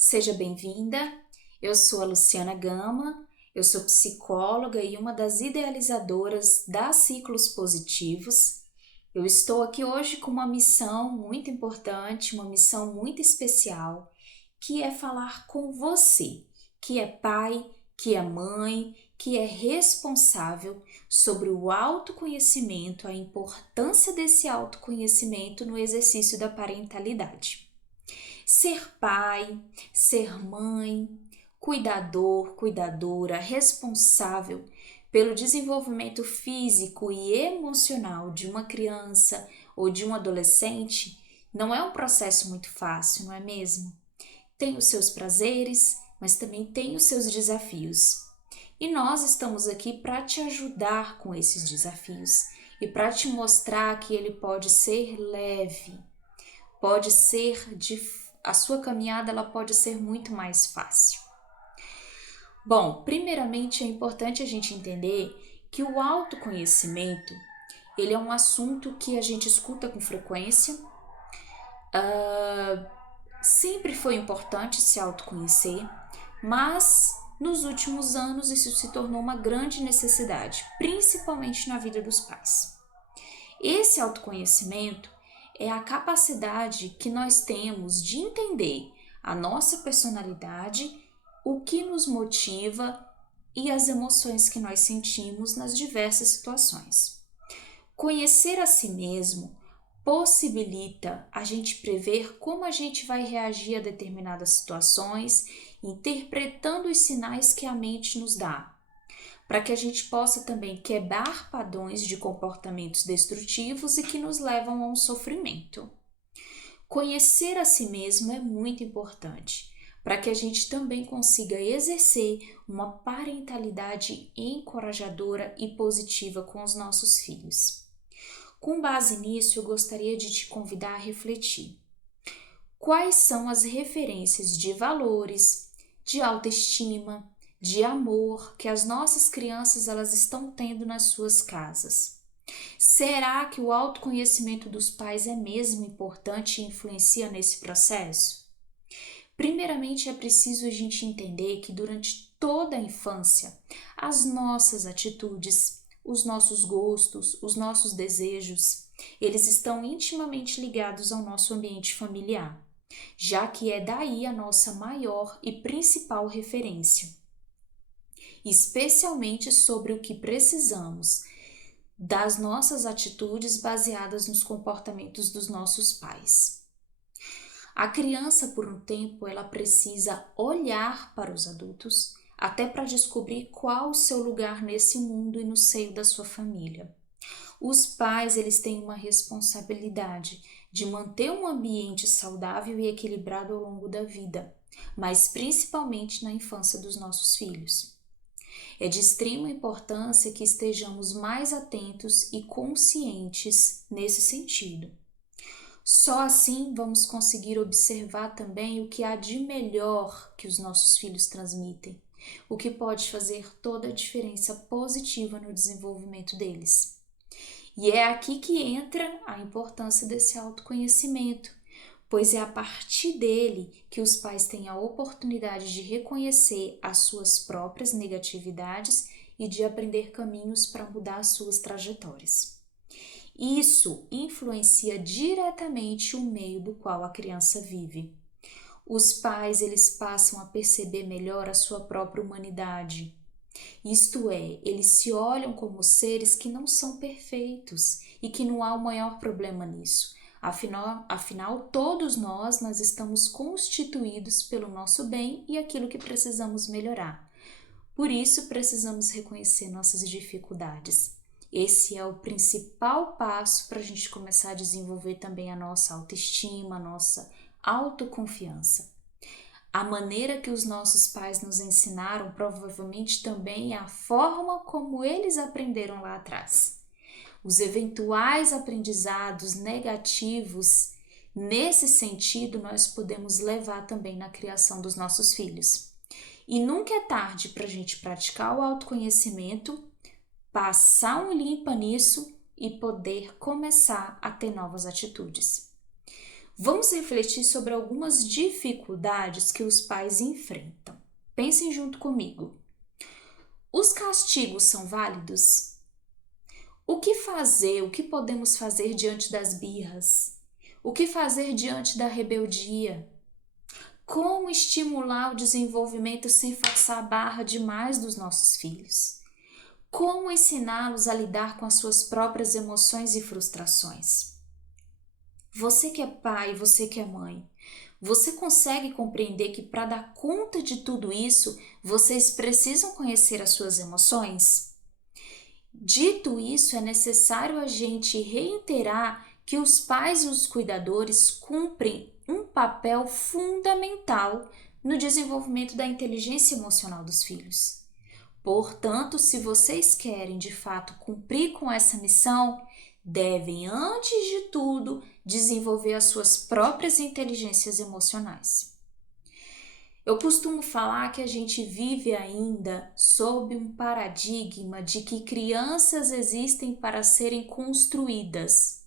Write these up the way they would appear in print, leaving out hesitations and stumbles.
Seja bem-vinda. Eu sou a Luciana Gama, eu sou psicóloga e uma das idealizadoras da Ciclos Positivos. Eu estou aqui hoje com uma missão muito importante, uma missão muito especial, que é falar com você, que é pai, que é mãe, que é responsável sobre o autoconhecimento, a importância desse autoconhecimento no exercício da parentalidade. Ser pai, ser mãe, cuidador, cuidadora, responsável pelo desenvolvimento físico e emocional de uma criança ou de um adolescente não é um processo muito fácil, não é mesmo? Tem os seus prazeres, mas também tem os seus desafios. E nós estamos aqui para te ajudar com esses desafios e para te mostrar que ele pode ser leve, pode ser a sua caminhada ela pode ser muito mais fácil. Bom, primeiramente é importante a gente entender que o autoconhecimento ele é um assunto que a gente escuta com frequência. Sempre foi importante se autoconhecer, mas nos últimos anos isso se tornou uma grande necessidade, principalmente na vida dos pais. Esse autoconhecimento é a capacidade que nós temos de entender a nossa personalidade, o que nos motiva e as emoções que nós sentimos nas diversas situações. Conhecer a si mesmo possibilita a gente prever como a gente vai reagir a determinadas situações, interpretando os sinais que a mente nos dá, para que a gente possa também quebrar padrões de comportamentos destrutivos e que nos levam a um sofrimento. Conhecer a si mesmo é muito importante, para que a gente também consiga exercer uma parentalidade encorajadora e positiva com os nossos filhos. Com base nisso, eu gostaria de te convidar a refletir. Quais são as referências de valores, de autoestima, de amor que as nossas crianças elas estão tendo nas suas casas? Será que o autoconhecimento dos pais é mesmo importante e influencia nesse processo? Primeiramente, é preciso a gente entender que durante toda a infância, as nossas atitudes, os nossos gostos, os nossos desejos, eles estão intimamente ligados ao nosso ambiente familiar, já que é daí a nossa maior e principal referência, especialmente sobre o que precisamos das nossas atitudes baseadas nos comportamentos dos nossos pais. A criança, por um tempo, ela precisa olhar para os adultos até para descobrir qual o seu lugar nesse mundo e no seio da sua família. Os pais, eles têm uma responsabilidade de manter um ambiente saudável e equilibrado ao longo da vida, mas principalmente na infância dos nossos filhos. É de extrema importância que estejamos mais atentos e conscientes nesse sentido. Só assim vamos conseguir observar também o que há de melhor que os nossos filhos transmitem, o que pode fazer toda a diferença positiva no desenvolvimento deles. E é aqui que entra a importância desse autoconhecimento, pois é a partir dele que os pais têm a oportunidade de reconhecer as suas próprias negatividades e de aprender caminhos para mudar as suas trajetórias. Isso influencia diretamente o meio do qual a criança vive. Os pais, eles passam a perceber melhor a sua própria humanidade. Isto é, eles se olham como seres que não são perfeitos e que não há o maior problema nisso. Afinal, todos nós estamos constituídos pelo nosso bem e aquilo que precisamos melhorar. Por isso, precisamos reconhecer nossas dificuldades. Esse é o principal passo para a gente começar a desenvolver também a nossa autoestima, a nossa autoconfiança. A maneira que os nossos pais nos ensinaram provavelmente também é a forma como eles aprenderam lá atrás. Os eventuais aprendizados negativos, nesse sentido, nós podemos levar também na criação dos nossos filhos. E nunca é tarde para a gente praticar o autoconhecimento, passar um limpa nisso e poder começar a ter novas atitudes. Vamos refletir sobre algumas dificuldades que os pais enfrentam. Pensem junto comigo. Os castigos são válidos? O que fazer? O que podemos fazer diante das birras? O que fazer diante da rebeldia? Como estimular o desenvolvimento sem forçar a barra demais dos nossos filhos? Como ensiná-los a lidar com as suas próprias emoções e frustrações? Você que é pai, você que é mãe, você consegue compreender que para dar conta de tudo isso, vocês precisam conhecer as suas emoções? Dito isso, é necessário a gente reiterar que os pais e os cuidadores cumprem um papel fundamental no desenvolvimento da inteligência emocional dos filhos. Portanto, se vocês querem de fato cumprir com essa missão, devem, antes de tudo, desenvolver as suas próprias inteligências emocionais. Eu costumo falar que a gente vive ainda sob um paradigma de que crianças existem para serem construídas,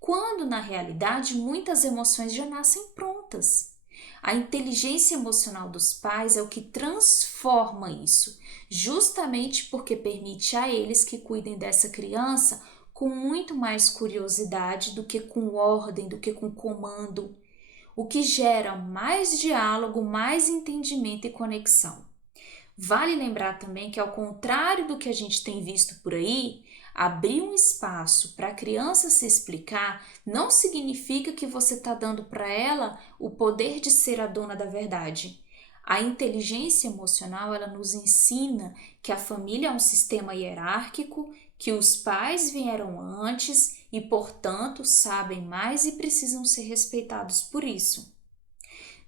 quando na realidade muitas emoções já nascem prontas. A inteligência emocional dos pais é o que transforma isso, justamente porque permite a eles que cuidem dessa criança com muito mais curiosidade do que com ordem, do que com comando, o que gera mais diálogo, mais entendimento e conexão. Vale lembrar também que, ao contrário do que a gente tem visto por aí, abrir um espaço para a criança se explicar não significa que você está dando para ela o poder de ser a dona da verdade. A inteligência emocional, ela nos ensina que a família é um sistema hierárquico, que os pais vieram antes e, portanto, sabem mais e precisam ser respeitados por isso.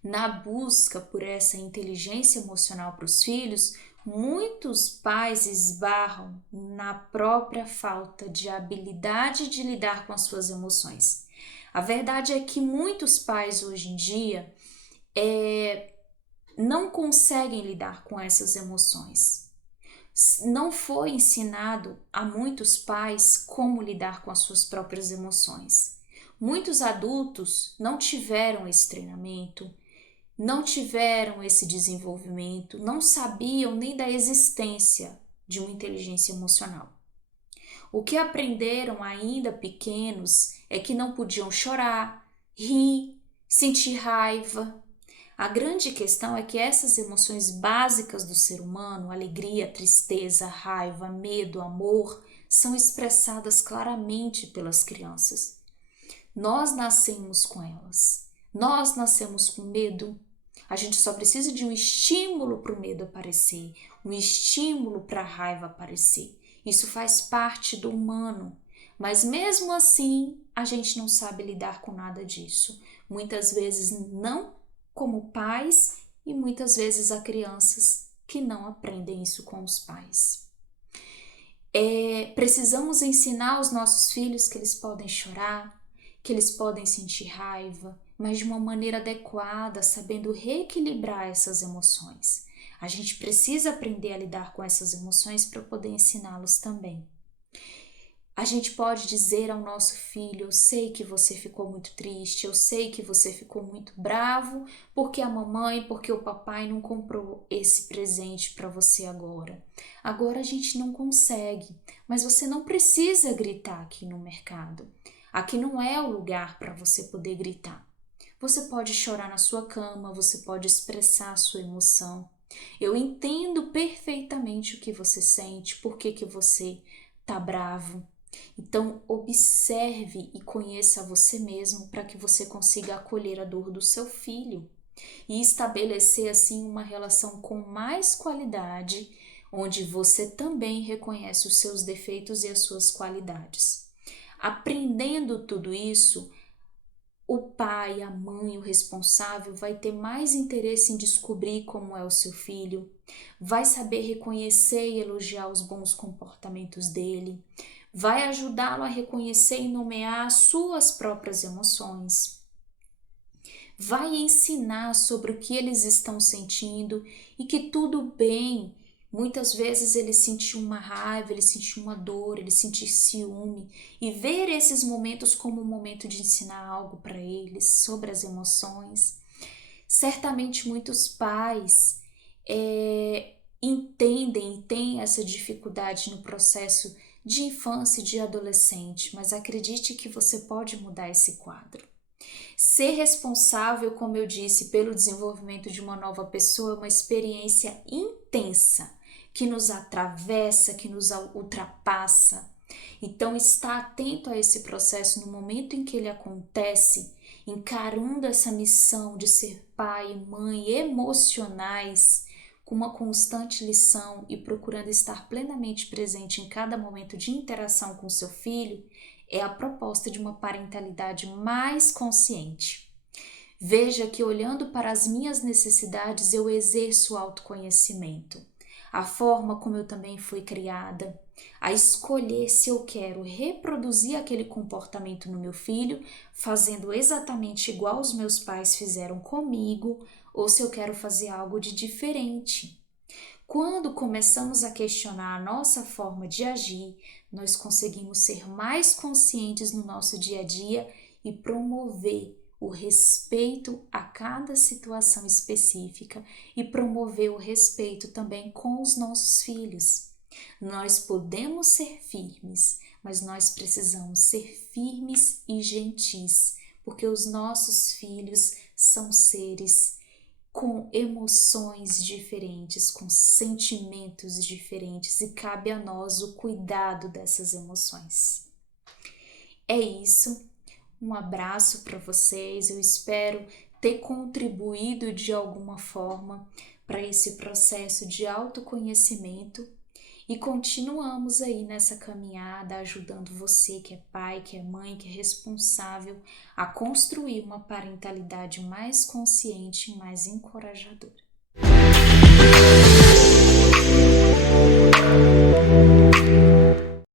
Na busca por essa inteligência emocional para os filhos, muitos pais esbarram na própria falta de habilidade de lidar com as suas emoções. A verdade é que muitos pais hoje em dia não conseguem lidar com essas emoções. Não foi ensinado a muitos pais como lidar com as suas próprias emoções. Muitos adultos não tiveram esse treinamento, não tiveram esse desenvolvimento, não sabiam nem da existência de uma inteligência emocional. O que aprenderam ainda pequenos é que não podiam chorar, rir, sentir raiva. A grande questão é que essas emoções básicas do ser humano, alegria, tristeza, raiva, medo, amor, são expressadas claramente pelas crianças. Nós nascemos com elas. Nós nascemos com medo. A gente só precisa de um estímulo para o medo aparecer, um estímulo para a raiva aparecer. Isso faz parte do humano. Mas mesmo assim, a gente não sabe lidar com nada disso. Muitas vezes não como pais e muitas vezes há crianças que não aprendem isso com os pais. Precisamos ensinar aos nossos filhos que eles podem chorar, que eles podem sentir raiva, mas de uma maneira adequada, sabendo reequilibrar essas emoções. A gente precisa aprender a lidar com essas emoções para poder ensiná-los também. A gente pode dizer ao nosso filho: eu sei que você ficou muito triste, eu sei que você ficou muito bravo porque a mamãe, porque o papai não comprou esse presente para você agora. Agora a gente não consegue, mas você não precisa gritar aqui no mercado. Aqui não é o lugar para você poder gritar. Você pode chorar na sua cama, você pode expressar a sua emoção. Eu entendo perfeitamente o que você sente, por que você tá bravo. Então, observe e conheça você mesmo para que você consiga acolher a dor do seu filho e estabelecer assim uma relação com mais qualidade, onde você também reconhece os seus defeitos e as suas qualidades. Aprendendo tudo isso, o pai, a mãe, o responsável vai ter mais interesse em descobrir como é o seu filho, vai saber reconhecer e elogiar os bons comportamentos dele, vai ajudá-lo a reconhecer e nomear as suas próprias emoções, vai ensinar sobre o que eles estão sentindo e que tudo bem Muitas vezes ele sentiu uma raiva, ele sentiu uma dor, ele sentiu ciúme, e ver esses momentos como um momento de ensinar algo para eles sobre as emoções. Certamente muitos pais entendem e têm essa dificuldade no processo de infância e de adolescente, mas acredite que você pode mudar esse quadro. Ser responsável, como eu disse, pelo desenvolvimento de uma nova pessoa é uma experiência intensa, que nos atravessa, que nos ultrapassa. Então, estar atento a esse processo no momento em que ele acontece, encarando essa missão de ser pai e mãe emocionais, com uma constante lição e procurando estar plenamente presente em cada momento de interação com seu filho, é a proposta de uma parentalidade mais consciente. Veja que olhando para as minhas necessidades eu exerço o autoconhecimento, a forma como eu também fui criada, a escolher se eu quero reproduzir aquele comportamento no meu filho, fazendo exatamente igual os meus pais fizeram comigo, ou se eu quero fazer algo de diferente. Quando começamos a questionar a nossa forma de agir, nós conseguimos ser mais conscientes no nosso dia a dia e promover o respeito a cada situação específica e promover o respeito também com os nossos filhos. Nós podemos ser firmes, mas nós precisamos ser firmes e gentis, porque os nossos filhos são seres com emoções diferentes, com sentimentos diferentes, e cabe a nós o cuidado dessas emoções. É isso, um abraço para vocês, eu espero ter contribuído de alguma forma para esse processo de autoconhecimento e continuamos aí nessa caminhada ajudando você que é pai, que é mãe, que é responsável a construir uma parentalidade mais consciente e mais encorajadora.